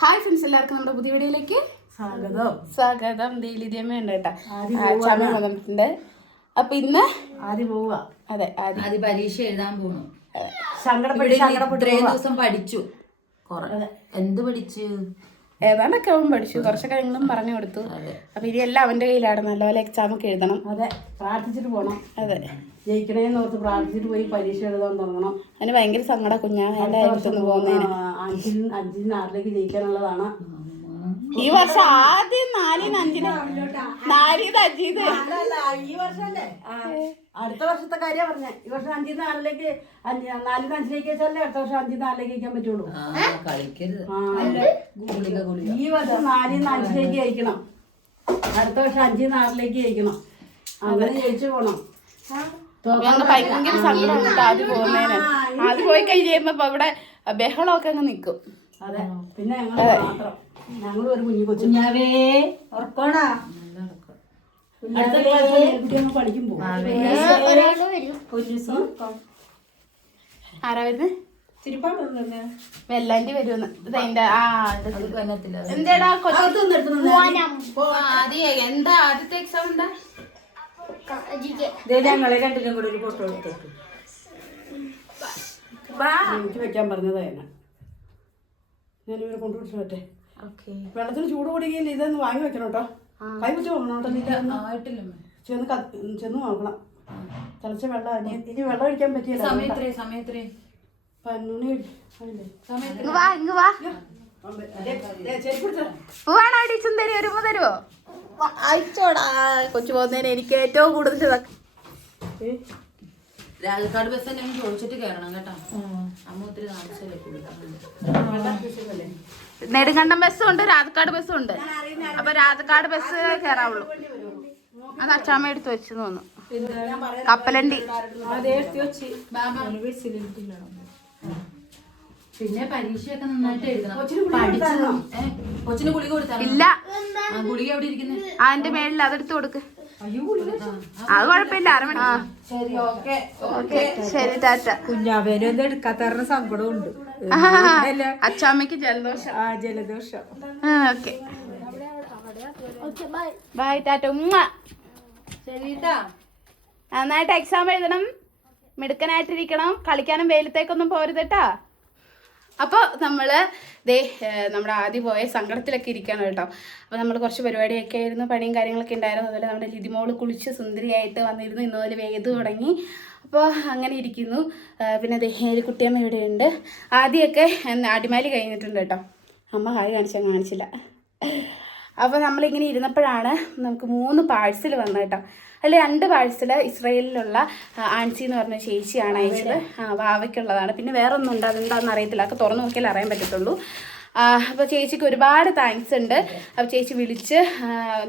Hi friends, എല്ലാവർക്കും നമ്മുടെ പുതിയ വീഡിയോയിലേക്ക് സ്വാഗതം. ദീലിദ്യമ്മയുണ്ട് കേട്ടോ, ചാമ വന്നിട്ടുണ്ട്. അപ്പൊ ഇന്ന് ആദ്യം പോവുക. അതെ, ആദ്യം പരീക്ഷ എഴുതാൻ പോകുന്നു. ഇത്രയും ദിവസം പഠിച്ചു, എന്ത് പഠിച്ചു, ഏതാണ്ടൊക്കെ അവൻ പഠിച്ചു, കുറച്ചൊക്കെ ഞങ്ങളും പറഞ്ഞു കൊടുത്തു. അപ്പൊ ഇനി എല്ലാം അവന്റെ കയ്യിലാണ്. നല്ലപോലെ എക്സാം ഒക്കെ എഴുതണം. അതെ, പ്രാർത്ഥിച്ചിട്ട് പോകണം. അതെ, ജയിക്കണേന്ന് ഓർത്ത് പ്രാർത്ഥിച്ചിട്ട് പോയി പരീക്ഷ എഴുതാൻ തുടങ്ങണം. അതിന് ഭയങ്കര സങ്കടം കുഞ്ഞാ എന്റെ അടുത്തൊന്ന് പോകുന്നതിന്. 5-ന് 6ലേക്ക് ജയിക്കാനുള്ളതാണ് ഈ വർഷം. ആദ്യം 4-ന് 5-ന് 4-ന് 5-ന് ഈ വർഷല്ലേ, അടുത്ത വർഷത്തെ കാര്യം പറഞ്ഞേ. ഈ വർഷം 5-ന് 6ലേക്ക് 4-ന് 5-ലേക്ക് വെച്ചാലേ അടുത്ത വർഷം 5-ന് 6ലേക്ക് ജയിക്കാൻ പറ്റുള്ളൂ. ഈ വർഷം 4-ന് 5-ലേക്ക് ജയിക്കണം, അടുത്ത വർഷം 5-ന് 6ലേക്ക് ജയിക്കണം. അങ്ങനെ ജയിച്ചു പോണം. ഭയങ്കര സങ്കടം ആദ്യം പോകുന്നതിന്. ആദ്യം പോയി കഴിയുമ്പോ ഇവിടെ ബഹളമൊക്കെ അങ്ങ് നിക്കും. അതെ, പിന്നെ ഞങ്ങളും ഒരു കുഞ്ഞു കൊച്ചുഞ്ഞാവേ ഉറക്കോടാ. പഠിക്കുമ്പോ ആരാ വരുന്നത്? വെല്ലാണ്ടി വരുമെന്ന്. എന്താ ആദ്യത്തെ എക്സാം എന്താ? ഞങ്ങളെ രണ്ടിനും കൂടെ ഒരു ഫോട്ടോ എടുത്തു എനിക്ക് വെക്കാൻ പറഞ്ഞതാ. ഞാനിവരെ കൊണ്ടുപിടിച്ചു പറ്റേ. വെള്ളത്തിന് ചൂട് കൂടിയെങ്കിൽ ഇതൊന്ന് വാങ്ങി വെക്കണം കേട്ടോ. കൈ വെച്ച് നോക്കണം കേട്ടോ. ചെന്ന് നോക്കണം. തിളച്ച വെള്ളം ഇനി വെള്ളം ഒഴിക്കാൻ പറ്റിയില്ല. സമയത്രേ 11 തരുമോ? അയച്ചോടാ. കൊച്ചു പോകുന്നതിന് എനിക്ക് ഏറ്റവും കൂടുതൽ രാജക്കാട് ബസ് തന്നെ ചോദിച്ചിട്ട് കയറണം കേട്ടോ. അമ്മ ഒത്തിരി താമസിച്ചല്ലേ. നെടുങ്കണ്ടം ബസ്സും ഉണ്ട്, രാജക്കാട് ബസ്സും ഉണ്ട്. അപ്പൊ രാജക്കാട് ബസ് കയറാവുള്ളൂ. അത് അച്ചാമ്മ എടുത്ത് വെച്ചു തോന്നുന്നു. കപ്പലണ്ടി പിന്നെ പരീക്ഷയൊക്കെ നന്നായിട്ട് എഴുതണം. കൊച്ചിന് ഗുളിക കൊടുത്താ ഇല്ല. ഗുളിക എവിടെ ഇരിക്കുന്നത്? അതിന്റെ മേളിൽ അതെടുത്ത് കൊടുക്ക്. അത് കുഴപ്പമില്ല. ശരി, ടാറ്റ. കുഞ്ഞാവേനൊന്നും എടുക്കാത്ത സങ്കടമുണ്ട്. അച്ചാമ്മക്ക് ജലദോഷം. ഓക്കെ, ബൈ, ടാറ്റ. നന്നായിട്ട് എക്സാം എഴുതണം, മിടുക്കനായിട്ടിരിക്കണം, കളിക്കാനും വെയിലത്തേക്കൊന്നും പോരുത് കേട്ടാ. അപ്പോൾ നമ്മൾ നമ്മുടെ ആദ്യം പോയ സങ്കടത്തിലൊക്കെ ഇരിക്കണം കേട്ടോ. അപ്പോൾ നമ്മൾ കുറച്ച് പരിപാടിയൊക്കെ ആയിരുന്നു, പണിയും കാര്യങ്ങളൊക്കെ ഉണ്ടായിരുന്നു. അതുപോലെ നമ്മുടെ ലിതിമോള് കുളിച്ച് സുന്ദരിയായിട്ട് വന്നിരുന്നു. ഇന്ന് മുതൽ വേദ് തുടങ്ങി. അപ്പോൾ അങ്ങനെ ഇരിക്കുന്നു. പിന്നെ കുട്ടിയമ്മ ഇവിടെയുണ്ട്. ആദ്യമൊക്കെ അടിമാലി കഴിഞ്ഞിട്ടുണ്ട് കേട്ടോ. അമ്മ ഹായ് കാണിച്ചില്ല. അപ്പോൾ നമ്മളിങ്ങനെ ഇരുന്നപ്പോഴാണ് നമുക്ക് 3 പാഴ്സൽ വന്നത് കേട്ടോ. അതിൽ 2 പാഴ്സൽ ഇസ്രയേലിലുള്ള ആൻസി എന്ന് പറഞ്ഞ ചേച്ചിയാണ് അയച്ചത്. വാവയ്ക്കുള്ളതാണ്. പിന്നെ വേറെ ഒന്നും ഉണ്ട്, അതെന്താണെന്ന് അറിയത്തില്ല. അതൊക്കെ തുറന്നു നോക്കിയാൽ അറിയാൻ പറ്റത്തുള്ളൂ. അപ്പോൾ ചേച്ചിക്ക് ഒരുപാട് താങ്ക്സ് ഉണ്ട്. അപ്പോൾ ചേച്ചി വിളിച്ച്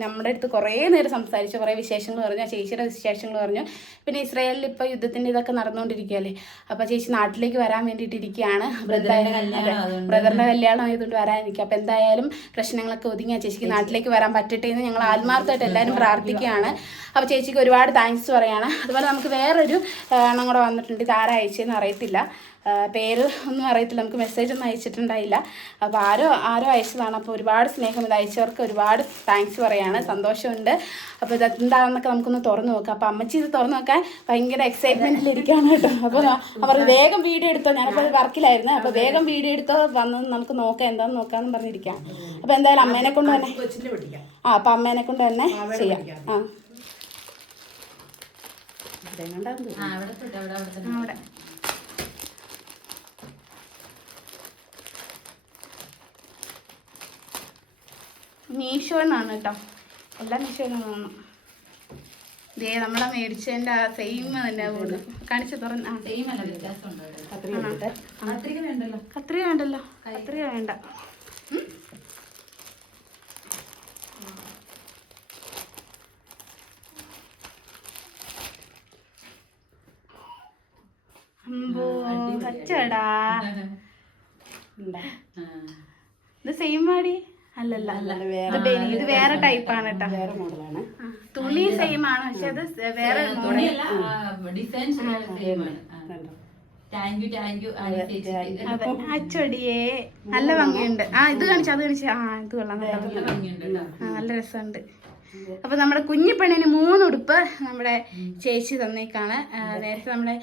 നമ്മുടെ അടുത്ത് കുറേ നേരം സംസാരിച്ചു, കുറേ വിശേഷങ്ങൾ പറഞ്ഞു, ചേച്ചിയുടെ വിശേഷങ്ങൾ പറഞ്ഞു. പിന്നെ ഇസ്രായേലിൽ ഇപ്പോൾ യുദ്ധത്തിൻ്റെ ഇതൊക്കെ നടന്നുകൊണ്ടിരിക്കുകയല്ലേ. അപ്പോൾ ചേച്ചി നാട്ടിലേക്ക് വരാൻ വേണ്ടിയിട്ടിരിക്കുകയാണ്. ബ്രദറിൻ്റെ കല്യാണം ആയതുകൊണ്ട് വരാനിരിക്കുക. അപ്പോൾ എന്തായാലും പ്രശ്നങ്ങളൊക്കെ ഒതുങ്ങി ചേച്ചിക്ക് നാട്ടിലേക്ക് വരാൻ പറ്റട്ടെ എന്ന് ഞങ്ങൾ ആത്മാർത്ഥമായിട്ട് എല്ലാവരും പ്രാർത്ഥിക്കുകയാണ്. അപ്പോൾ ചേച്ചിക്ക് ഒരുപാട് താങ്ക്സ് പറയാണ്. അതുപോലെ നമുക്ക് വേറൊരു എണ്ണം കൂടെ വന്നിട്ടുണ്ട്. ഇത് ആരാ അയച്ചതെന്ന് അറിയത്തില്ല, പേര് ഒന്നും അറിയത്തില്ല, നമുക്ക് മെസ്സേജ് ഒന്നും അയച്ചിട്ടുണ്ടായില്ല. അപ്പോൾ ആരോ അയച്ചതാണ്. അപ്പോൾ ഒരുപാട് സ്നേഹം. ഇത് അയച്ചവർക്ക് ഒരുപാട് താങ്ക്സ് പറയാണ്. സന്തോഷമുണ്ട്. അപ്പോൾ ഇത് എന്താണെന്നൊക്കെ നമുക്കൊന്ന് തുറന്നു നോക്കാം. അപ്പോൾ അമ്മച്ചി ഇത് തുറന്നു നോക്കാൻ ഭയങ്കര എക്സൈറ്റ്മെൻറ്റിലിരിക്കുകയാണ് കേട്ടോ. അപ്പോൾ അവർ വേഗം വീഡിയോ എടുത്തോ, ഞാനിപ്പോൾ വർക്കിലായിരുന്നു. അപ്പോൾ വേഗം വീഡിയോ എടുത്തോ വന്ന് നമുക്ക് നോക്കാം, എന്താണെന്ന് നോക്കാമെന്ന് പറഞ്ഞിരിക്കാം. അപ്പോൾ എന്തായാലും അമ്മേനെ കൊണ്ട് തന്നെ അപ്പോൾ അമ്മേനെ കൊണ്ട് തന്നെ ചെയ്യാം. അവിടെ മീഷോന്നാണ് കേട്ടോ, എല്ലാം മീഷോന്നാണ്. നമ്മളെ മേടിച്ചതിൻ്റെ ആ സെയിം തന്നെ കൂടുതൽ കാണിച്ചു തുറന്ന്. കത്രിക വേണ്ടല്ലോ, കത്രിക വേണ്ട. അമ്പോ കച്ചടാ. ഇത് സെയിം ആടി? അല്ലല്ല, ഇത് വേറെ ടൈപ്പാണ് കേട്ടോ. വേറെ മോഡലാണ്. തുണി സെയിം ആണ്, പക്ഷെ അത് വേറെ തുണിയല്ല, ഡിസൈൻ താങ്ക് യു അതെ അച്ചടിയേ നല്ല ഭംഗിയുണ്ട്. ഇത് കാണിച്ചു അത് കാണിച്ചു. ഇത് കൊള്ളാം, നല്ല ഭംഗിയുണ്ട് കേട്ടോ. നല്ല രസമുണ്ട്. അപ്പൊ നമ്മുടെ കുഞ്ഞിപ്പെണ്ണിന് 3 ഉടുപ്പ് നമ്മുടെ ചേച്ചി തന്നേക്കാണ്. നേരത്തെ നമ്മുടെ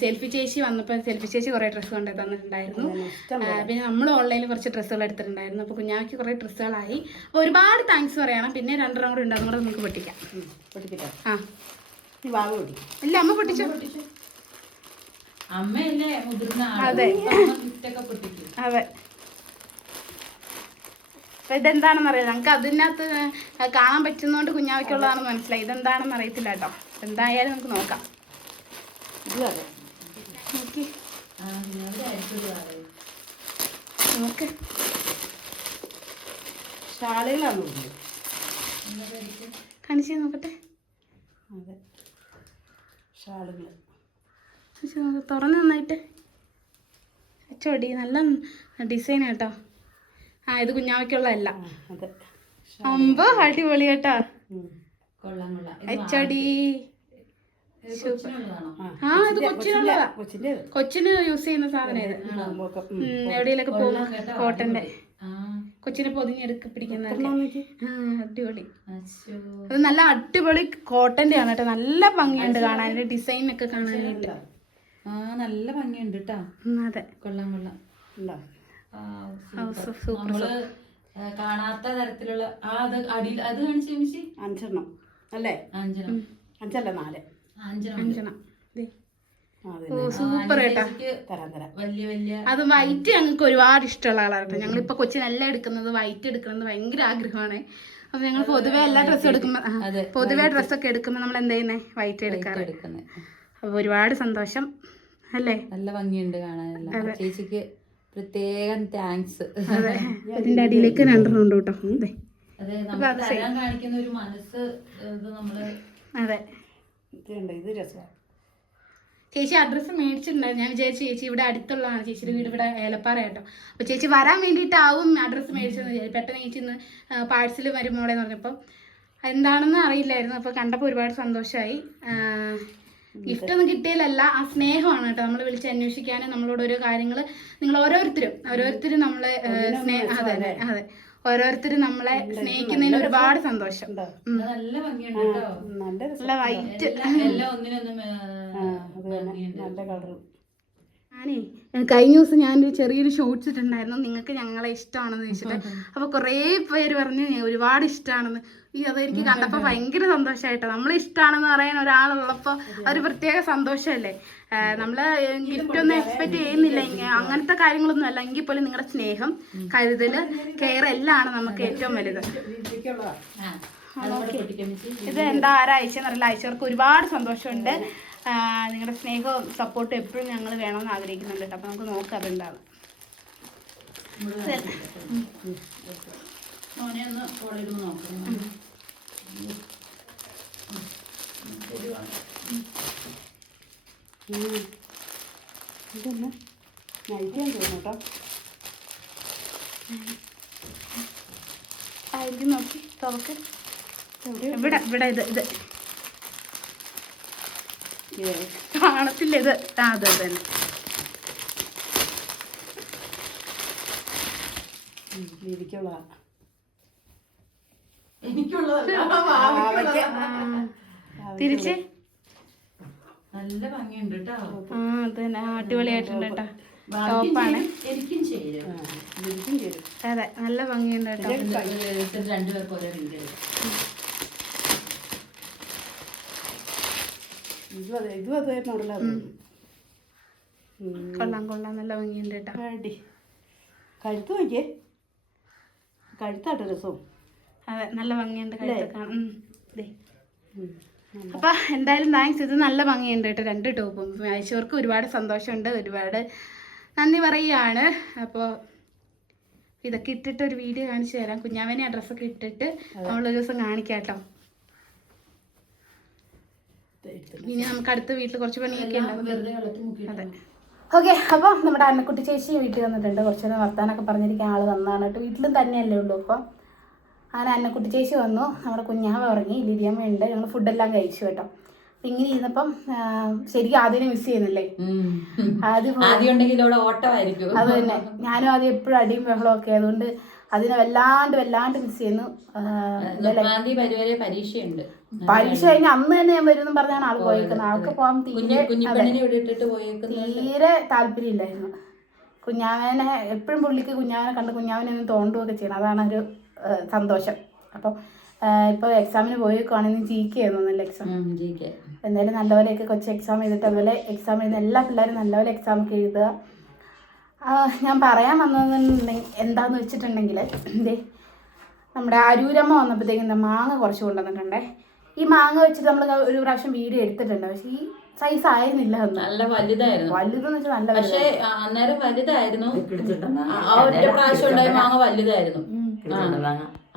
സെൽഫി ചേച്ചി വന്നപ്പോൾ സെൽഫി ചേച്ചി കുറെ ഡ്രസ്സ് കൊണ്ട് തന്നിട്ടുണ്ടായിരുന്നു. പിന്നെ നമ്മൾ ഓൺലൈനിൽ കുറച്ച് ഡ്രസ്സുകൾ എടുത്തിട്ടുണ്ടായിരുന്നു. അപ്പൊ കുഞ്ഞാക്ക് കുറെ ഡ്രസ്സുകളായി. അപ്പൊ ഒരുപാട് താങ്ക്സ് പറയണം. പിന്നെ 2 കൂടെ ഉണ്ട്, അതുകൂടെ നമുക്ക് പൊട്ടിക്കാം. ഇല്ല അമ്മ പൊട്ടിച്ചു. അമ്മയല്ലേ മുതിർന്ന അതെ അതെ. അപ്പൊ ഇതെന്താണെന്ന് അറിയില്ല, ഞങ്ങൾക്ക് അതിനകത്ത് കാണാൻ പറ്റുന്നോണ്ട് കുഞ്ഞാവയ്ക്കുള്ളതാണെന്ന് മനസ്സിലായി. ഇതെന്താണെന്ന് അറിയത്തില്ല കേട്ടോ. എന്തായാലും നമുക്ക് നോക്കാം. നോക്ക് കാണിച്ചു നോക്കട്ടെ. തുറന്ന് നന്നായിട്ട് ചൊടി നല്ല ഡിസൈൻ കേട്ടോ. ഇത് കുഞ്ഞാവയ്ക്കുള്ളതല്ല. അമ്പോ അടിപൊളി കേട്ടോ. അച്ചടി ഇത് കൊച്ചിനുള്ളതാ. കൊച്ചിന് യൂസ് ചെയ്യുന്ന സാധനം ഇത്. എവിടെയെങ്കിലൊക്കെ പോകും. കോട്ടന്റെ കൊച്ചിനെ പൊതിഞ്ഞെടുക്ക പിടിക്കുന്ന അടിപൊളി. അത് നല്ല അടിപൊളി കോട്ടന്റെ ആണ് കേട്ടോ. നല്ല ഭംഗിയുണ്ട് കാണാൻ, ഡിസൈൻ ഒക്കെ കാണാനായിട്ട്. നല്ല ഭംഗിയുണ്ട് കേട്ടോ. അതെ കൊള്ളാം. നമ്മള് കാണാത്ത തരത്തിലുള്ള അത് അടിയിൽ അത് കാണിച്ചു 5 അല്ലേ? 5 സൂപ്പർ കേട്ടാ. വലിയ അത് വൈറ്റ് ഞങ്ങൾക്ക് ഒരുപാട് ഇഷ്ടമുള്ള കളർ കേട്ടോ. ഞങ്ങളിപ്പോ കൊച്ചിനെല്ലാം എടുക്കുന്നത് വൈറ്റ് എടുക്കുന്നത് ഭയങ്കര ആഗ്രഹമാണ്. അപ്പൊ ഞങ്ങൾ പൊതുവെ എല്ലാ ഡ്രസ്സും എടുക്കുമ്പോ പൊതുവെ ഡ്രസ്സൊക്കെ എടുക്കുമ്പോ നമ്മൾ എന്താ ചെയ്യുന്നത്? വൈറ്റ് എടുക്കാറ്. അപ്പൊ ഒരുപാട് സന്തോഷം അല്ലേ? നല്ല ഭംഗിയുണ്ട് കാണാൻ. ചേച്ചിക്ക് പ്രത്യേകം താങ്ക്സ്. അതെ, ഇതിന്റെ അടിയിലേക്ക് 2 ഉണ്ട് കേട്ടോ. കാണിക്കുന്ന ഒരു മനസ്സ് നമ്മള്. അതെ, ഇത് രസമാണ്. ചേച്ചി അഡ്രസ്സ് മേടിച്ചിട്ടുണ്ടായിരുന്നു. ഞാൻ വിചാരിച്ചു ചേച്ചി ഇവിടെ അടുത്തുള്ളതാണ്, ചേച്ചിയുടെ വീട് ഇവിടെ ഏലപ്പാറ കേട്ടോ. അപ്പോൾ ചേച്ചി വരാൻ വേണ്ടിയിട്ടാവും അഡ്രസ്സ് മേടിച്ചതെന്ന് വിചാരിച്ചു. പെട്ടെന്ന് ചേച്ചി ഇന്ന് പാഴ്സൽ വരുമോളെന്ന് പറഞ്ഞപ്പോൾ എന്താണെന്ന് അറിയില്ലായിരുന്നു. അപ്പോൾ കണ്ടപ്പോൾ ഒരുപാട് സന്തോഷമായി. ഗിഫ്റ്റൊന്നും കിട്ടിയാലല്ല, ആ സ്നേഹമാണ് കേട്ടോ. നമ്മൾ വിളിച്ച് അന്വേഷിക്കാനും നമ്മളോട് ഓരോ കാര്യങ്ങൾ നിങ്ങൾ ഓരോരുത്തരും നമ്മളെ അതെ ഓരോരുത്തരും നമ്മളെ സ്നേഹിക്കുന്നതിന് ഒരുപാട് സന്തോഷം. നല്ല ഭംഗിയുണ്ട് കേട്ടോ. നല്ല വൈറ്റ് നല്ല കളർ. കഴിഞ്ഞ ദിവസം ഞാനൊരു ചെറിയൊരു ഷോർട്സ് ഇട്ടിട്ടുണ്ടായിരുന്നു, നിങ്ങൾക്ക് ഞങ്ങളെ ഇഷ്ടമാണെന്ന് ചോദിച്ചിട്ട്. അപ്പോൾ കുറേ പേര് പറഞ്ഞു ഒരുപാട് ഇഷ്ടമാണെന്ന്. അതെനിക്ക് കണ്ടപ്പോൾ ഭയങ്കര സന്തോഷമായിട്ടോ. നമ്മൾ ഇഷ്ടമാണെന്ന് പറയാൻ ഒരാളുള്ളപ്പോൾ ഒരു പ്രത്യേക സന്തോഷമല്ലേ. നമ്മൾ ഗിഫ്റ്റൊന്നും എക്സ്പെക്ട് ചെയ്യുന്നില്ല, അങ്ങനത്തെ കാര്യങ്ങളൊന്നും അല്ല. എങ്കിൽ പോലും നിങ്ങളുടെ സ്നേഹം, കരുതൽ, കെയർ എല്ലാം ആണ് നമുക്ക് ഏറ്റവും വലുത്. ഇത് എന്താ അയച്ചെന്നറിയില്ല. അയച്ചവർക്ക് ഒരുപാട് സന്തോഷമുണ്ട്. നിങ്ങളുടെ സ്നേഹവും സപ്പോർട്ടും എപ്പോഴും ഞങ്ങൾ വേണമെന്ന് ആഗ്രഹിക്കുന്നുണ്ട് കേട്ടോ. അപ്പോൾ നമുക്ക് നോക്കാം അതെന്താണ്. നോക്കി തുറക്ക്. ഇവിടെ ഇത് കാണത്തില്ല. ഇത് അതെ തന്നെ. തിരിച്ച് നല്ല ഭംഗിയുണ്ട് കേട്ടോ. അതന്നെ അടിപൊളിയായിട്ടുണ്ട് കേട്ടോ. ടോപ്പാണ്. അതെ നല്ല ഭംഗിയുണ്ട് കേട്ടോ. 2 പേർക്ക് ഓരോ വീഡിയോ. കൊള്ളാം നല്ല ഭംഗിയുണ്ട് കേട്ടോ. കഴുത്ത് നോക്കിയേ, കഴുത്താട്ടോ രസവും. അതെ നല്ല ഭംഗിയുണ്ട് കഴുത്ത് കാണാൻ. അപ്പം എന്തായാലും താങ്ക്സ്. ഇത് നല്ല ഭംഗിയുണ്ട് കേട്ടോ. 2 ടോപ്പും അയച്ചവർക്ക് ഒരുപാട് സന്തോഷമുണ്ട്, ഒരുപാട് നന്ദി പറയുകയാണ്. അപ്പോൾ ഇതൊക്കെ ഇട്ടിട്ട് ഒരു വീഡിയോ കാണിച്ചു തരാം. കുഞ്ഞാവനെ ആ ഡ്രസ്സൊക്കെ ഇട്ടിട്ട് നമ്മളൊരു ദിവസം കാണിക്കാം കേട്ടോ. ഇനി നമുക്ക് അടുത്ത വീട്ടിൽ കുറച്ച് പണിയൊക്കെ ഉണ്ടാവും. അതെ ഓക്കെ. അപ്പോൾ നമ്മുടെ അന്നക്കുട്ടി ചേച്ചി വീട്ടിൽ വന്നിട്ടുണ്ട്. കുറച്ച് നേരം വർത്താനൊക്കെ പറഞ്ഞിരിക്കാൻ ആൾ വന്നതാണ് കേട്ടോ. വീട്ടിലും തന്നെയല്ലേ ഉള്ളൂ. അപ്പോൾ അങ്ങനെ അന്നക്കുട്ടി ചേച്ചി വന്നു. നമ്മുടെ കുഞ്ഞാവ ഉറങ്ങി, ലിരിയമ്മ ഉണ്ട്. ഞങ്ങൾ ഫുഡെല്ലാം കഴിച്ചു കേട്ടോ. ഇങ്ങനെ ഇരുന്നപ്പം ശരിക്കും ആദ്യം മിസ് ചെയ്യുന്നില്ലേ? ആദ്യം ആദ്യം ഉണ്ടെങ്കിൽ ഇവിടെ ഓട്ടമായിരിക്കും. അത് തന്നെ, ഞാനും ആദ്യം എപ്പോഴും അടിയും ബഹളവും ഒക്കെ, അതുകൊണ്ട് അതിനെ വല്ലാണ്ട് മിസ് ചെയ്യുന്നു. പരീക്ഷയുണ്ട്. പരീക്ഷ കഴിഞ്ഞ അന്ന് തന്നെ ഞാൻ വരുമെന്നും പറഞ്ഞാണ് ആള് പോയേക്കുന്നത്. ആൾക്ക് പോകാൻ തീരെ താല്പര്യമില്ലായിരുന്നു. കുഞ്ഞാവനെ എപ്പോഴും പുള്ളിക്ക് കുഞ്ഞാവനെ കണ്ട് കുഞ്ഞാവനെ ഒന്ന് തോണ്ടുകയൊക്കെ ചെയ്യണം, അതാണ് ഒരു സന്തോഷം. അപ്പം ഇപ്പോൾ എക്സാമിന് പോയേക്കുവാണെങ്കിൽ GK ആയിരുന്നു എക്സാം. എന്തായാലും നല്ലപോലെയൊക്കെ കൊച്ചു എക്സാം എഴുതിട്ട് അതുപോലെ എക്സാം എഴുതുന്ന എല്ലാ പിള്ളേരും നല്ലപോലെ എക്സാം ഒക്കെ എഴുതുക. ഞാൻ പറയാൻ വന്നതെന്നുണ്ടെങ്കിൽ എന്താന്ന് വെച്ചിട്ടുണ്ടെങ്കിൽ, നമ്മുടെ അരൂരമ്മ വന്നപ്പോഴത്തേക്കും മാങ്ങ കുറച്ച് കൊണ്ടുവന്നിട്ടുണ്ടേ. ഈ മാങ്ങ വെച്ചിട്ട് നമ്മൾ ഒരു പ്രാവശ്യം വീഡിയോ എടുത്തിട്ടുണ്ട്, പക്ഷെ ഈ സൈസ് ആയിരുന്നില്ല. നല്ല വലുതായിരുന്നു. വലുതെന്ന് വെച്ചാൽ നല്ല, പക്ഷേ അന്നേരം വലുതായിരുന്നു. ആ ഒറ്റ പ്രാവശ്യം ഉണ്ടായ മാങ്ങ വലുതായിരുന്നു.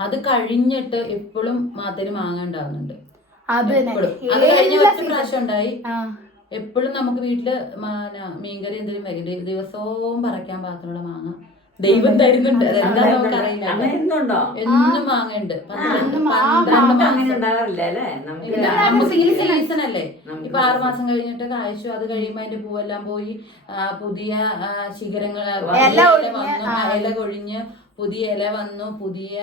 അത് കഴിഞ്ഞിട്ട് എപ്പോഴും മാത്തേര് മാങ്ങ ഉണ്ടാവുന്നുണ്ട്. അത് തന്നെ അത് കഴിഞ്ഞ ഒറ്റ പ്രാവശ്യം ഉണ്ടായി. എപ്പോഴും നമുക്ക് വീട്ടില് മീൻകറി എന്തെങ്കിലും ദിവസവും പറിക്കാൻ പാകത്തിനുള്ള മാങ്ങ ദൈവം തരുന്നുണ്ട്. അതെന്താ നമുക്കറിയില്ല. എന്നും മാങ്ങയുണ്ട്. നമുക്ക് ഈ സീസൺ അല്ലേ, ഇപ്പൊ 6 മാസം കഴിഞ്ഞിട്ട് കായ്ച്ചു. അത് കഴിയുമ്പോ അതിന്റെ പൂവെല്ലാം പോയി പുതിയ ശിഖരങ്ങൾ ഇല കൊഴിഞ്ഞ് പുതിയ ഇല വന്നു, പുതിയ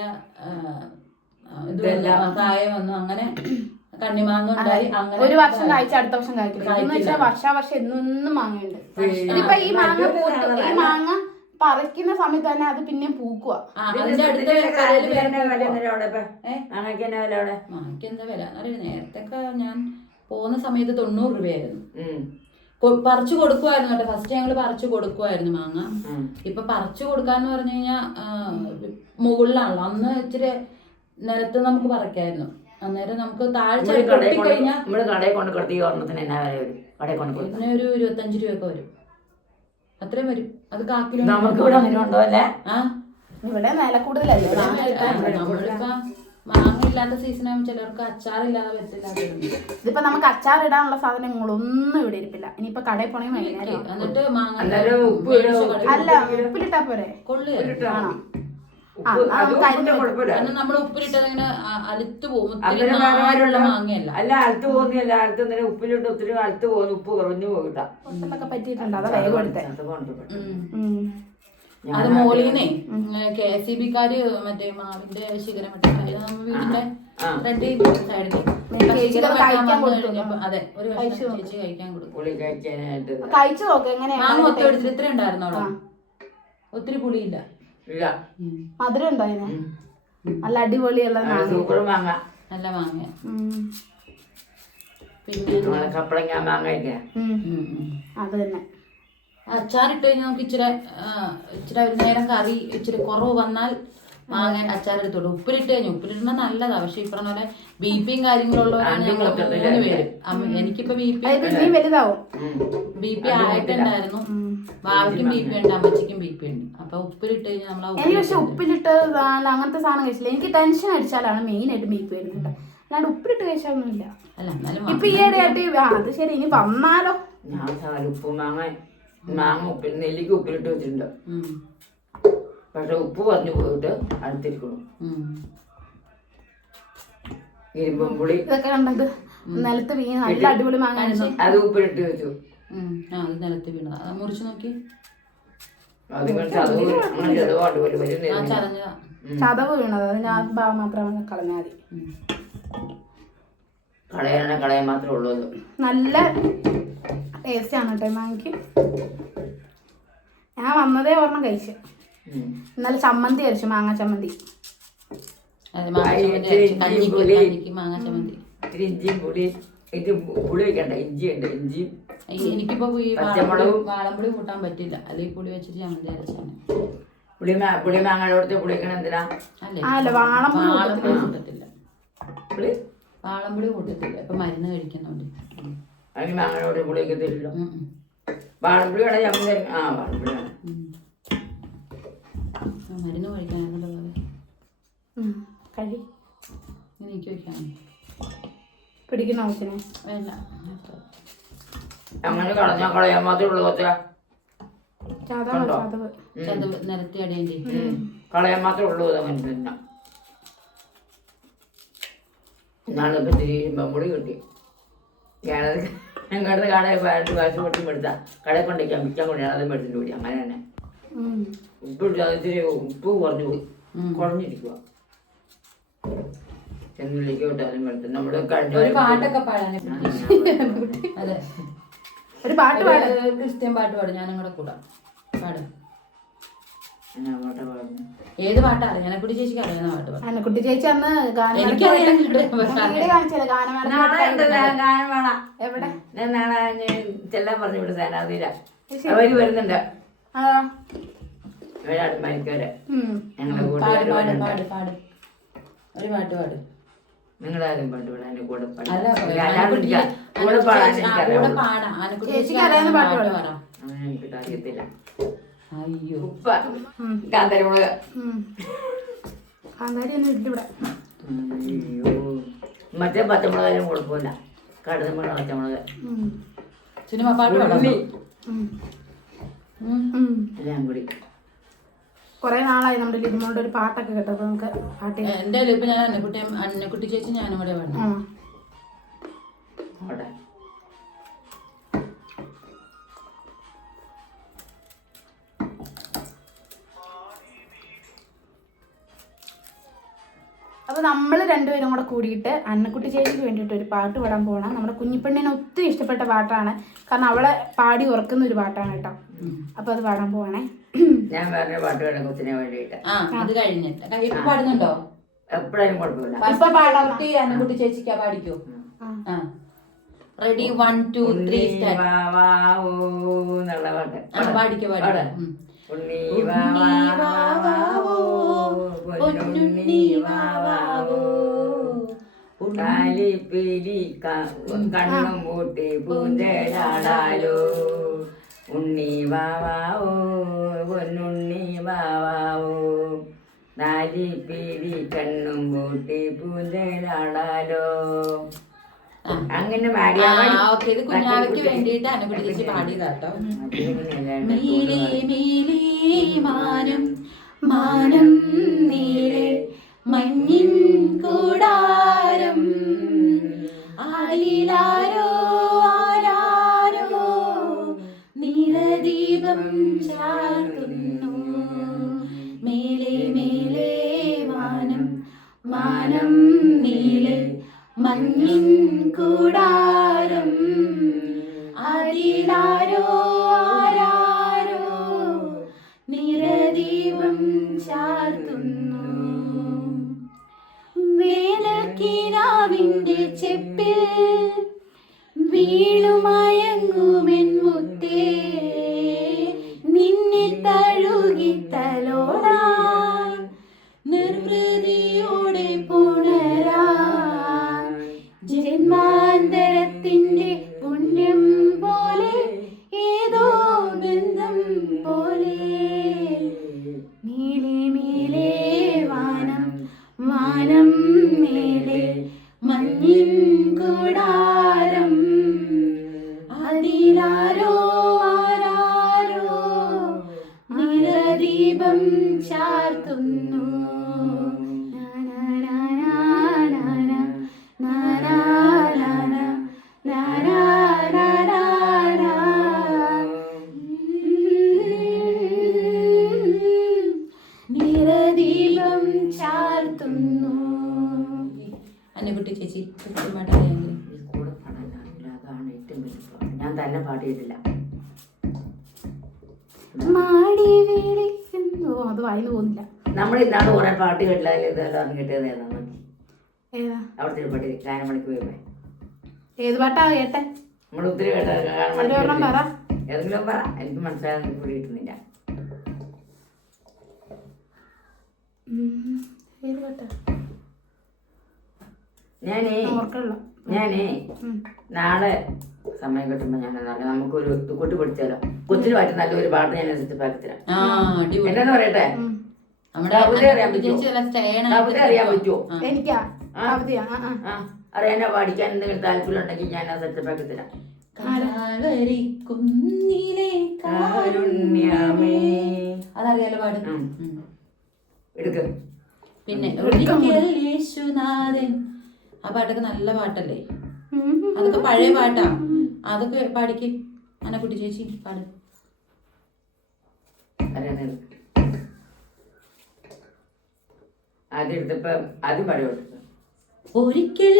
കായ വന്നു. അങ്ങനെ കണ്ണിമാങ്ങ ഉണ്ടായി. അങ്ങനെ ഒരു വർഷം കായ്ച്ച അടുത്ത വർഷം കായ്ക്കില്ല. വർഷം എന്നും മാങ്ങയുണ്ട്. ഇനിയിപ്പൊ ഈ മാങ്ങ പറിക്കുന്ന സമയത്ത് തന്നെ അത് പിന്നെ പൂക്കുക. അതിന്റെ അടുത്ത എന്താ വില എന്നറിയില്ല. നേരത്തെ ഞാൻ പോകുന്ന സമയത്ത് 90 രൂപയായിരുന്നു. പറിച്ചു കൊടുക്കുമായിരുന്നു കേട്ടോ. ഫസ്റ്റ് ഞങ്ങള് പറിച്ചു കൊടുക്കുമായിരുന്നു മാങ്ങ. ഇപ്പൊ പറിച്ചു കൊടുക്കാന്ന് പറഞ്ഞു കഴിഞ്ഞാൽ മുകളിലാണല്ലോ. അന്ന് ഇച്ചിരി നിലത്ത് നമുക്ക് പറിക്കായിരുന്നു. അന്നേരം നമുക്ക് താഴ്ച കഴിഞ്ഞാൽ ഇതിന് ഒരു 25 രൂപയൊക്കെ വരും. അത്രയും വരും. അത് കാക്കിലോ ഇവിടെ വില കൂടുതലല്ലേ. നമ്മളിപ്പ മാങ്ങ ഇല്ലാത്ത സീസണാകുമ്പോൾ ചിലർക്ക് അച്ചാറില്ലാതെ പറ്റില്ല. ഇതിപ്പോ നമുക്ക് അച്ചാർ ഇടാനുള്ള സാധനങ്ങളൊന്നും ഇവിടെ ഇരിപ്പില്ല. ഇനിയിപ്പൊ കടയിൽ പോണെങ്കിൽ എന്നിട്ട് മാങ്ങ അല്ല ഉപ്പിലിട്ടാ പോരെ? കൊള്ളുകയാണ്. നമ്മൾ ഉപ്പിലിട്ടത് ഇങ്ങനെ അലുത്ത് പോകും. മാങ്ങയല്ല അല്ല അലുത്ത് പോകുന്നില്ല. അലുത്ത് ഉപ്പിലിട്ട് ഒത്തിരി അലുത്ത് പോകുന്നു. ഉപ്പ് കുറഞ്ഞു പോകട്ടാ പറ്റിയിട്ടുണ്ട്. അതാ വേഗം എടുത്തേ. അത് മോളീന്നേ KSEB-ക്കാര് മറ്റേ മാവിന്റെ ശിഖരം വീടിന്റെ സൈഡില് അതെ ഒരു ചേച്ചി കഴിക്കാൻ കൊടുക്കും. കഴിച്ചു നോക്ക് എങ്ങനെയാ. മാങ്ങ മൊത്തം എടുത്തിട്ട് ഇത്ര ഉണ്ടായിരുന്നു അവിടെ. ഒത്തിരി പുളിയില്ല. മധുരം ഉണ്ടോ അതിന്? നല്ല അടിപൊളിയുള്ള നല്ല മാങ്ങ. പിന്നെ കപ്പളങ്ങ മാങ്ങ അത് തന്നെ. അച്ചാറിട്ട് കഴിഞ്ഞാൽ നമുക്ക് ഇച്ചിരി ഒരു നേരം കറി ഇച്ചിരി കുറവ് വന്നാൽ മാങ്ങ അച്ചാറെടുത്തോളൂ. ഉപ്പിലിട്ട് കഴിഞ്ഞു. ഉപ്പിലിടുന്ന നല്ലതാ. പക്ഷെ ഇപ്പറഞ്ഞ പോലെ BP കാര്യങ്ങളുള്ളവരാണ് ഞങ്ങള് 3 പേര്. എനിക്കിപ്പോ BP ആയിട്ടുണ്ടായിരുന്നു. ബാവയ്ക്കും BP ഉണ്ട്, അമ്മച്ചിക്കും BP ഉണ്ട്. അപ്പൊ ഉപ്പിലിട്ട് കഴിഞ്ഞാൽ എനിക്ക് പക്ഷെ ഉപ്പിലിട്ട് അങ്ങനത്തെ സാധനം കഴിച്ചില്ല. എനിക്ക് ടെൻഷൻ അടിച്ചാലാണ് മെയിൻ ആയിട്ട് BP വരുന്നത്. അല്ലാണ്ട് ഉപ്പിലിട്ട് കഴിച്ചാലൊന്നുമില്ല. ഇപ്പൊ ഈ ഇടയായിട്ട് അത് ശരി. ഇനി വന്നാലോ? ഞാൻ ഉപ്പ് മാങ്ങ ഉപ്പിൽ നെല്ലിക്ക് ഉപ്പിലിട്ട് വെച്ചിട്ടുണ്ട്. പക്ഷെ ഉപ്പ് പറഞ്ഞു പോയിട്ട് അടുത്തിരിക്കണം. ഇരുമ്പുളി ഇതൊക്കെ കണ്ടത് നിലത്ത് വീണ് നല്ല അടിപൊളി മാങ്ങ. അത് ഉപ്പിലിട്ട് വെച്ചു. അത് നിലത്ത് വീണത്. അത് മുറിച്ചു നോക്കി. ചതവ് വീണത്. അത് ഞാൻ മാത്രം കളഞ്ഞാൽ മതി. കളയാൻ മാത്രമേ ഉള്ളൂ. നല്ല ടേസ്റ്റ് ആണ് കേട്ടോ മാങ്ങയ്ക്ക്. ഞാൻ വന്നതേ ഒരെണ്ണം കഴിച്ചു. ഇന്നലെ ചമ്മന്തി അരച്ചു, മാങ്ങ ചമ്മന്തി. ഇഞ്ചിയും പുളി ഇത് പുളി വെക്കണ്ട. ഇഞ്ചിയുണ്ട്. ഇഞ്ചിയും എനിക്കിപ്പോ വാളംപുളി കൂട്ടാൻ പറ്റില്ല. അല്ലെങ്കിൽ പുളി വെച്ചിട്ട് ചമ്മന്തി അരച്ചാണ്. പുളി മാങ്ങയോടത്ത് പുളിക്കണം എന്തിനാ? അല്ല വാളംപുളി കൂട്ടത്തില്ല. വാളംപുളി കൂട്ടത്തില്ല. ഇപ്പൊ മരുന്ന് കഴിക്കുന്നുണ്ട്. അതിന് മാങ്ങയോട് പുളിക്കത്തില്ല. വാളംപുളി വേണം ചമ്മന്തി. വാളംപുളി വേണം. മരുന്ന് കഴിക്കാനുള്ളത് കഴി എനിക്ക് വെക്കാൻ പിടിക്കുന്ന ആവശ്യം വേണ്ട. അങ്ങനെ കളയാൻ മാത്രമേ ഉള്ളൂ. ചതവ് നിരത്തി അടയേണ്ടി കളയാൻ മാത്രമേ ഉള്ളൂ. അങ്ങനെ തന്നെ നാളെ ഇപ്പം തിരിയുമ്പം കൂടി കിട്ടി. ഞാനത് ഞങ്ങളുടെ കടയിൽ പോയിട്ട് കാശ് കൊടുത്ത് മേടിച്ചാൽ കടയിൽ കൊണ്ടേക്കാൻ വിൽക്കാൻ കൊണ്ടാണ് അത് മേടിച്ചിട്ട് പോയി അങ്ങനെ തന്നെ. ഉപ്പ് ഇച്ചിരി ഉപ്പ് കുറഞ്ഞു പോയി, കുഴഞ്ഞിരിക്കുക. ചെന്നിലേക്ക് വിട്ടാലും മേടിച്ചു നമ്മൾ കഴിഞ്ഞ ഒരു പാട്ടൊക്കെ പാടാൻ. അതെ, ഒരു പാട്ട് പാട്, ക്രിസ്ത്യൻ പാട്ട് പാടും. ഞാനും കൂടെ കൂടാം. പാടും. പാട്ടാ പാടുന്നു. ഏത് പാട്ടാ അറിയാം? ഞാനെക്കുട്ടി ചേച്ചിക്ക് അറിയുന്ന പാട്ട് പാടും. അന്നക്കുട്ടി ചേച്ചി അന്ന് എവിടെ ചെല്ലാൻ പറഞ്ഞു വിടും സേനാതിര. അവര് വരുന്നുണ്ട്, മരിക്കവരെ ഞങ്ങളെ പാട് കൂടെ. പാട് പാട് പാട് ഒരു പാട്ട് പാട്. നിങ്ങളാരും പാട്ട് പാടാൻ എന്റെ കൂടെ കൂടെ പാടാൻ പാടാം. ചേച്ചിക്ക് അറിയാവുന്ന പാട്ട് പാടാം. എനിക്ക് അറിയത്തില്ല. അയ്യോ, ഉപ്പ കാന്തരമുളക് കാന്താരി ഒന്നും ഇല്ല ഇവിടെ. അയ്യോ, മറ്റേ പച്ചമുളകാരും കുഴപ്പമില്ല. കടുതമുളക് പച്ചമുളക് സിനിമ പാട്ട് പാടാം. എല്ലാം കൂടി. കൊറേ നാളായി നമ്മുടെ ലിതുമോളുടെ ഒരു പാട്ടൊക്കെ കേട്ടത്. നമുക്ക് പാട്ട് എന്റെ ഇപ്പൊ ഞാൻ അന്നക്കുട്ടി ചേച്ചി ഞാനും കൂടെ പാടും. അവിടെ അപ്പോൾ നമ്മൾ രണ്ടുപേരും കൂടെ കൂടിയിട്ട് അന്നക്കുട്ടി ചേച്ചിക്ക് വേണ്ടിയിട്ട് ഒരു പാട്ട് പാടാൻ പോകണം. നമ്മുടെ കുഞ്ഞിപ്പെണ്ണിന് ഒത്തിരി ഇഷ്ടപ്പെട്ട പാട്ടാണ്, കാരണം അവളെ പാടി ഉറക്കുന്ന ഒരു പാട്ടാണ് കേട്ടോ. അപ്പോൾ അത് പാടാൻ പോവാണേ. ഞാൻ വേറെ പാട്ട് വേണം കൊച്ചിനെ വേണ്ടിയിട്ട്. അത് കഴിഞ്ഞിട്ട് ഇപ്പൊ പാടുന്നുണ്ടോ? എപ്പോഴും കുഴപ്പമില്ല. പാടാട്ടി അന്നക്കുട്ടി ചേച്ചിക്കാ പാടിക്കോ. Ready 1 2 3 start. എന്നുള്ള പാട്ട് പാടിക്കോ പാടാ. ഉണ്ണി വാവാവോ പൊന്നുണ്ണി വാവാവോ കാലിപ്പിലി കണ്ണും കൂട്ടി പൂന്തേടാടാലോ. ഉണ്ണി വാവാവോ പൊന്നുണ്ണി വാവാവോ നാലിപ്പിലി കണ്ണും കൂട്ടി പൂന്തേടാടാലോ. അങ്ങനെ ഇത് കുഞ്ഞാവയ്ക്ക് വേണ്ടിയിട്ട് അന്നക്കുട്ടി ചേച്ചി പാടിയതാട്ടോ. നീലേ നീലേ മാനം മാനം നീലേ മഞ്ഞിൻ കൂടാരം ആലിലാരോ ആരാരോ നീലദീപം ചാർത്തുന്നു. മേലേ മേലേ മാനം മാനം നീലേ മഞ്ഞിൻ കൂടാരം അതിലാരോ ആരാരോ നിറദീപം ചാർത്തുന്നു. വേനൽക്കിനാവിന്റെ ചെപ്പിൽ വീണുമയങ്ങുമെൻ മുത്തേ നിന്നെ തഴുകി തലോടാൻ നിർവൃതിയോടെ പുണരാൻ ജന്മാന്തരത്തിന്റെ പുണ്യം പോലെ ഏതോ ബന്ധം പോലെ നീലേ മേലേ വാനം വാനം മേലേ മഞ്ഞിൻ കൂടാരം അതിലാരോ ആരാരോ നിറദീപം ചാർത്തുന്നു. നിറദീപം ചാർത്തുന്നു. അന്നക്കുട്ടി ചേച്ചി പാട്ടറിയാമെങ്കിൽ കൂടെ പാടാൻ അറിയില്ല, അതാണ് ഏറ്റവും വലിയ പ്രോബ്ലം. ഞാൻ തന്നെ പാടിയിട്ടില്ല. മാടി വിളിക്കുന്നു, അത് വായിന്ന് പോകുന്നില്ല. നമ്മൾ ഇന്നാണ് കുറെ പാട്ട് കേട്ടില്ല. ഇതെല്ലാം കിട്ടിയത് ഏതാണ്? ഏതാ അവിടുത്തെ ഒരു പാട്ട് ഗാനമണിക്ക് പോയപ്പോ ഏത് പാട്ടാ കേട്ടെ? നമ്മൾ ഒത്തിരി കേട്ട ഒരെണ്ണം പറ. ഏതെങ്കിലും പറ, എനിക്ക് മനസ്സിലാകാൻ കൂടി കിട്ടുന്നില്ല. ഏത് പാട്ടാ? ഞാനേ നാളെ സമയം കിട്ടുമ്പോ ഞാൻ നമുക്കൊരു കുട്ടി പഠിച്ചാലോ. കൊച്ചിന് പറ്റും നല്ലൊരു പാട്ട് ഞാൻ സെറ്റപ്പാക്കി തരാം. എന്താന്ന് പറയട്ടെ, അറിയാൻ പറ്റുമോ? എനിക്കാ അറിയാനോ പഠിക്കാൻ എന്തെങ്കിലും താല്പര്യം ഉണ്ടെങ്കിൽ ഞാൻ ആ സെറ്റപ്പാക്കി തരാം. അതറിയാലോ പാട്. എടുക്കും. പിന്നെ യേശുനാഥൻ, ആ പാട്ടൊക്കെ നല്ല പാട്ടല്ലേ? അതൊക്കെ പഴയ പാട്ടാ. അതൊക്കെ പാടിക്ക് അന്നക്കുട്ടി ചേച്ചി പാട്. ആദ്യം എടുത്തപ്പോ ആദ്യം പാടി ഒരിക്കൽ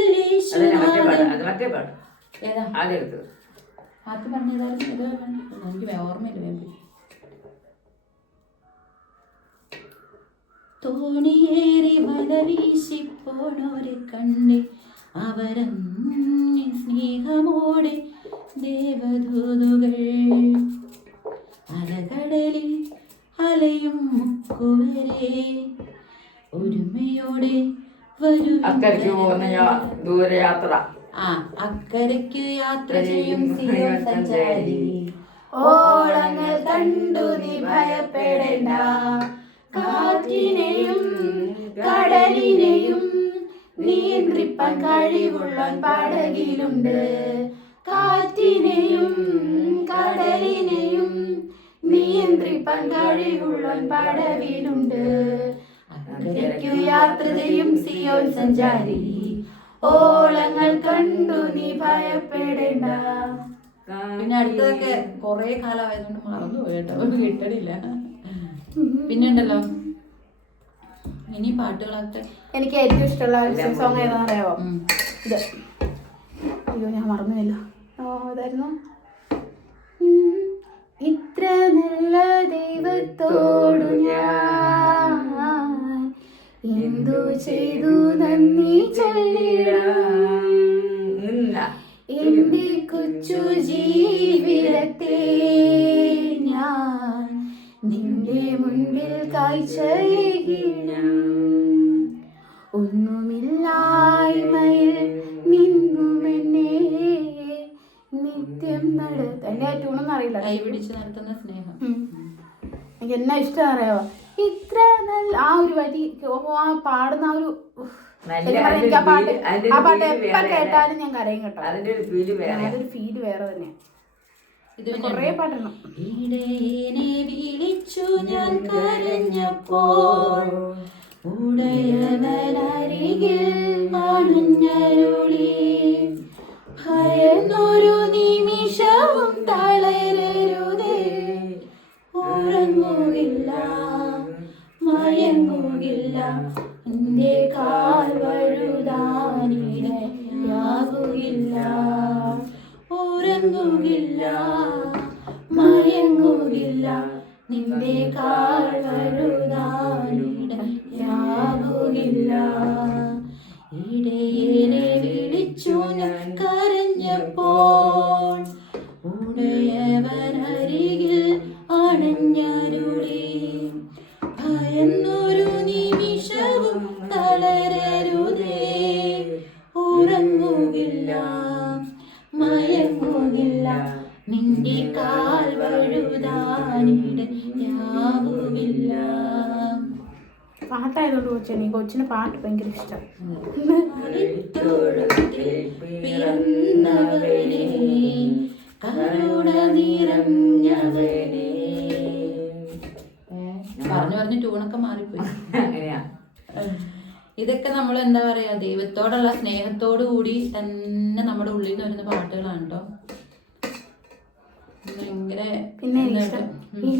മറ്റേ പാട് ഏതാ ആദ്യം എടുത്തത് ആദ്യം പറഞ്ഞതായിരുന്നു. എനിക്ക് ഓർമ്മയില്ല. വേണ്ടി തോണിയേറി വല വീശി പോണോരെ കണ്ടേ അവരന്നി സ്നേഹമോടെ ദേവദൂതുകൾ അലകടലിൽ അലയും മുക്കുവരെ ഒരുമയോടെ അക്കരയ്ക്ക് പോകുന്ന ദൂരയാത്ര. അക്കരയ്ക്ക് യാത്ര ചെയ്യും സിയോൻ സഞ്ചാരി. ഓളങ്ങൾ കണ്ടു നീ ഭയപ്പെടേണ്ട, കാറ്റിനെയും കടലിനെയും നിയന്ത്രിപ്പാൻ കഴിവുള്ള പടകിലുണ്ട്. കാറ്റിനെയും കടലിനെയും നിയന്ത്രിപ്പാൻ കഴിവുള്ള പടവിലുണ്ട്. അക്കരയ്ക്കു യാത്ര ചെയ്യും സിയോൻ സഞ്ചാരി, ഓളങ്ങൾ കണ്ടു നീ ഭയപ്പെടേണ്ട. പിന്നെ അടുത്തതൊക്കെ കൊറേ കാലമായതുകൊണ്ട് മറന്നുപോയി കേട്ടോ, ഒന്നും കിട്ടണില്ല. പിന്നെ ഉണ്ടല്ലോ ഇനി പാട്ടുകളൊക്കെ എനിക്ക് ഏറ്റവും ഇഷ്ടമുള്ള സോങ് ഏതാണെന്ന് അറിയാമോ? ഇത്. അയ്യോ ഞാൻ മറന്നുമില്ല. ഇതായിരുന്നു. ഇത്ര നല്ല ദൈവത്തോടു ഞാൻ എന്തു ചെയ്തു നന്ദി ചൊല്ലിടാം. എന്റെ കൊച്ചു ജീവിതത്തെ ഞാൻ നിന്റെ മുൻപിൽ കാഴ്ചയേകിടാം. ഒന്നുമില്ലായ്മയിൽ നിന്നുമെന്നെ നിത്യം നടത്ത. എന്റെ ട്യൂണൊന്നും അറിയില്ല. കൈ പിടിച്ച് നടത്തുന്ന സ്നേഹം എനിക്ക് എന്നാ ഇഷ്ടം അറിയാവോ? ഇത്ര നല്ല ആ ഒരു വരി ആ പാടുന്ന ആ ഒരു എനിക്ക് ആ പാട്ട് എപ്പോ കേട്ടാലും ഞാൻ കരയും കേട്ടോ. അതൊരു ഫീല് വേറെ തന്നെയാ. ഇത് കൊറേ പാടണം. ഇടയനെ വിളിച്ചു ഞാൻ കരഞ്ഞപ്പോൾ ഉടയവനരികിൽ അണഞ്ഞരുളി. ഭയന്നൊരു നിമിഷവും തളരരുതേ, ഉറങ്ങുകില്ല മയങ്ങുകില്ല, എന്റെ കാൽ വഴുതാനിടയാകുകില്ല. ഉറങ്ങുകില്ല മയങ്ങുകില്ല, നിന്റെ കാൽ വഴുതാനിടയാകുകില്ല. ഇടയനെ വിളിച്ചു ഞാൻ കരഞ്ഞപ്പോൾ ഉടയവനരികിൽ അണഞ്ഞരുളി. ഭയന്നൊരു നിമിഷവും തളരരുതേ, ഉറങ്ങുകില്ല മയങ്ങുകില്ല, നിന്റെ കാൽ വഴുതാനിടയാകുകില്ല. പാട്ടായതുകൊണ്ട് കൊച്ചിന് കൊച്ചിന് പാട്ട് ഭയങ്കര ഇഷ്ടം. പിറന്നവനെ കരുണ നിറഞ്ഞവനെ. പറഞ്ഞു പറഞ്ഞ് ട്യൂണൊക്കെ മാറിപ്പോയി. ഇതൊക്കെ നമ്മൾ എന്താ പറയാ, ദൈവത്തോടുള്ള സ്നേഹത്തോടു കൂടി തന്നെ നമ്മുടെ ഉള്ളിൽ നിന്ന് വരുന്ന പാട്ടുകളാണ് കേട്ടോ. ഭയങ്കര പിന്നെ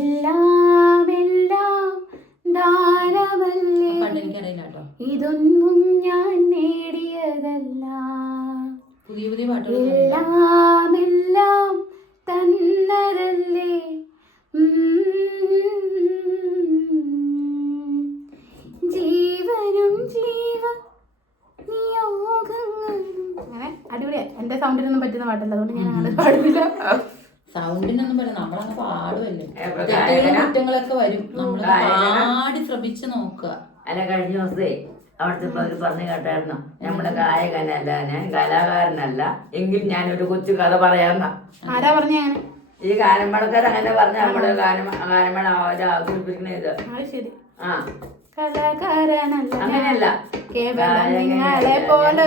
എല്ലാം എല്ലാം ദാനമല്ലേ, പാട്ട് എനിക്കറിയില്ല കേട്ടോ. ഇതൊന്നും ഞാൻ നേടിയതല്ല, പുതിയ പുതിയ പാട്ടുകൾ. എല്ലാം എല്ലാം തന്നതല്ലേ, ജീവനും ജീവ നിയോഗങ്ങളും. അങ്ങനെ അടിപൊളിയാ. എന്റെ സൗണ്ടിനൊന്നും പറ്റുന്ന പാട്ടല്ല, അതുകൊണ്ട് ഞാൻ അങ്ങനെ പാടുന്നില്ല. സൗണ്ടിനൊന്നും പറയാം, നമ്മളങ്ങ് പാടുമല്ലേ, തെറ്റുകളും കുറ്റങ്ങളൊക്കെ വരും. നമ്മൾ പാടി ശ്രമിച്ച് നോക്കുക. അല്ല കഴിഞ്ഞ ദിവസേ അവിടുത്തെ ഒരു പറഞ്ഞു കേട്ടായിരുന്നു, നമ്മുടെ ഗായകനല്ല ഞാൻ, കലാകാരനല്ല, എങ്കിൽ ഞാനൊരു കൊച്ചു കഥ പറയാന്ന. ആരാ പറഞ്ഞ? ഈ ഗാനമേളക്കാർ അങ്ങനെ പറഞ്ഞ നമ്മുടെ ഗാനമേള അവതരിപ്പിക്കുന്ന ഇത്. ശരി. ആ കലാകാരനല്ല, അങ്ങനെയല്ല, നിങ്ങളെ പോലെ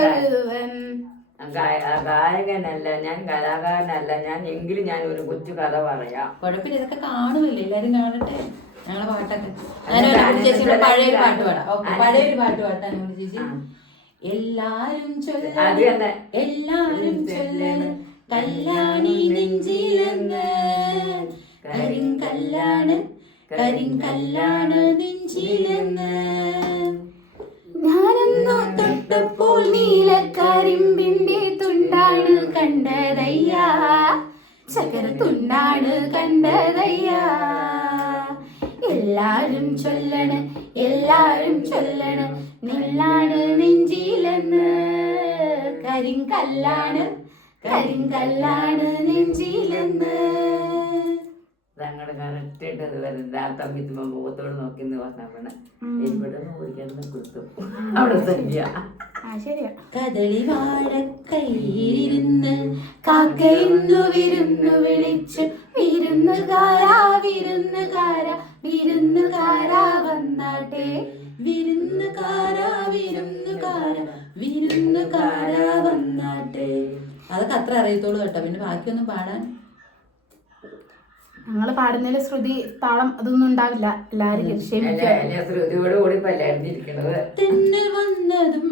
ഗായകനല്ല ഞാൻ, കലാകാരനല്ല ഞാൻ, എങ്കിലും ഞാൻ ഒരു കൊച്ചു കഥ പറയാം. കുഴപ്പമില്ല, ഇതൊക്കെ കാണുമല്ലേ, എല്ലാരും കാണട്ടെ ഞങ്ങളെ പാട്ടൊക്കെ. ചേച്ചിയുടെ പഴയൊരു പാട്ട് പാടാം. ഓക്കെ, പഴയൊരു പാട്ട് പാട്ടാ ചേച്ചി. എല്ലാരും അത് ചൊല്ലണ് തന്നെ. എല്ലാരും ചൊല്ലണ് കല്യാണി നെഞ്ചിലെന്ന് കരിങ്കല്ലാണ് കരിങ്കല്ലാണ് നെഞ്ചിലെന്ന് ഞാനൊന്നു തൊട്ടപ്പോൾ നീലക്കരിമ്പിന്റെ തുണ്ടാണ് കണ്ടതയ്യാ ചക്കര തുണ്ടാണ് കണ്ടതയ്യാ എല്ലാരും ചൊല്ലണ് എല്ലാരും ചൊല്ലണ് നെല്ലാണ് നെഞ്ചിലെന്ന് കരിങ്കല്ലാണ് കരിങ്കല്ലാണ് നെഞ്ചിലെന്ന് ഞങ്ങളുടെ കറക്റ്റായിട്ട് അത് വരുന്നത് ആ തമ്മിത്തുമ്പോ മുഖത്തോട് നോക്കി പറഞ്ഞാൽ വേണേ ഇവിടെ ഓടിക്കാൻ കൊടുത്തു അവിടെ തന്നെയാ. ശരിയാ. കദളി വാഴക്കൈയിരുന്ന് കാക്കയിന്നു വിരുന്നു വിളിച്ചു വിരുന്നുകാരാ വിരുന്നുകാരാ വിരുന്നുകാരാ വന്നാട്ടെ വിരുന്നുകാരാ വിരുന്നുകാരാ വിരുന്നുകാരാ വന്നാട്ടെ. അതൊക്കെ അത്ര അറിയത്തോളൂ കേട്ടോ, പിന്നെ ബാക്കിയൊന്നും പാടാൻ ഞങ്ങള് പാടുന്നതിൽ ശ്രുതി താളം അതൊന്നും ഉണ്ടാവില്ല. എല്ലാരും ശ്രുതിയോട് കൂടി പല്ലായിരുന്നിരിക്കണത്. തെന്നൽ വന്നതും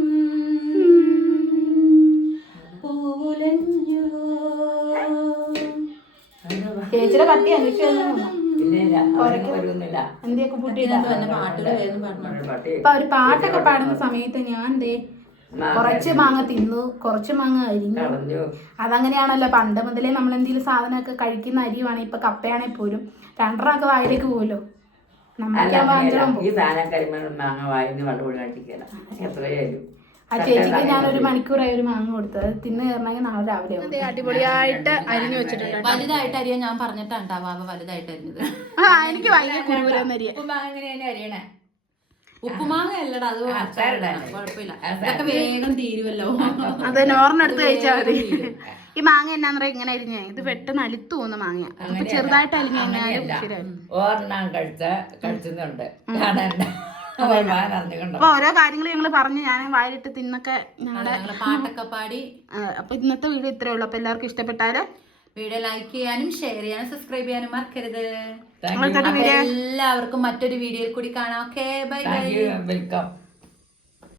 പൂലഞ്ഞു ചേച്ചിയുടെ പട്ടി അന്വേഷിച്ചു എന്തിയൊക്കെ പൂട്ടിയിട്ടാ. ഇപ്പൊ ഒരു പാട്ടൊക്കെ പാടുന്ന സമയത്ത് ഞാൻ കുറച്ച് മാങ്ങ തിന്നു, കുറച്ച് മാങ്ങ അരിഞ്ഞു. അതങ്ങനെയാണല്ലോ പണ്ട് മുതലേ നമ്മൾ എന്തെങ്കിലും സാധനമൊക്കെ കഴിക്കുന്ന അരിയുവാണ്. ഇപ്പൊ കപ്പയാണെങ്കിൽ പോലും രണ്ടെണ്ണമൊക്കെ വായിലേക്ക് പോകുമല്ലോ. ആ ചേച്ചിക്ക് ഞാൻ 1 മണിക്കൂറായി ഒരു മാങ്ങ കൊടുത്തത്. അത് തിന്ന് കയറണമെങ്കിൽ നാളെ രാവിലെ അടിപൊളിയായിട്ട് അരിഞ്ഞു വെച്ചിട്ടുണ്ട്. വലുതായിട്ട് അരിയാൻ ഞാൻ പറഞ്ഞിട്ടുണ്ടാവാ വലുതായിട്ട് അരിഞ്ഞത്. എനിക്ക് ഭയങ്കര കുരുകുരെന്നരിയ അരിയണേ ഉപ്പുമാങ്ങ അല്ലടാ, അത് കുഴപ്പമില്ല, അതൊക്കെ വേഗം തീരുമല്ലോ. അത് നോറിനെടുത്ത് കഴിച്ചാൽ മതി. ഈ മാങ്ങ എന്നാന്ന് പറയാ ഇങ്ങനെ അരിഞ്ഞേ, ഇത് പെട്ടെന്ന് അലുത്തു പോകുന്ന മാങ്ങ. അപ്പൊ ചെറുതായിട്ട് അരിഞ്ഞു ഓർണം കഴിച്ചുന്നുണ്ട്. അപ്പൊ ഓരോ കാര്യങ്ങൾ ഞങ്ങള് പറഞ്ഞു ഞാൻ വായിലിട്ട് തിന്നൊക്കെ ഞങ്ങളുടെ പാട്ടൊക്കെ പാടി. അപ്പൊ ഇന്നത്തെ വീഡിയോ ഇത്രേ ഉള്ളൂ. അപ്പൊ എല്ലാവർക്കും ഇഷ്ടപ്പെട്ടാല് വീഡിയോ ലൈക്ക് ചെയ്യാനും ഷെയർ ചെയ്യാനും സബ്സ്ക്രൈബ് ചെയ്യാനും മറക്കരുത്. എല്ലാവർക്കും മറ്റൊരു വീഡിയോയിൽ കൂടി കാണാം. Okay, bye bye, welcome.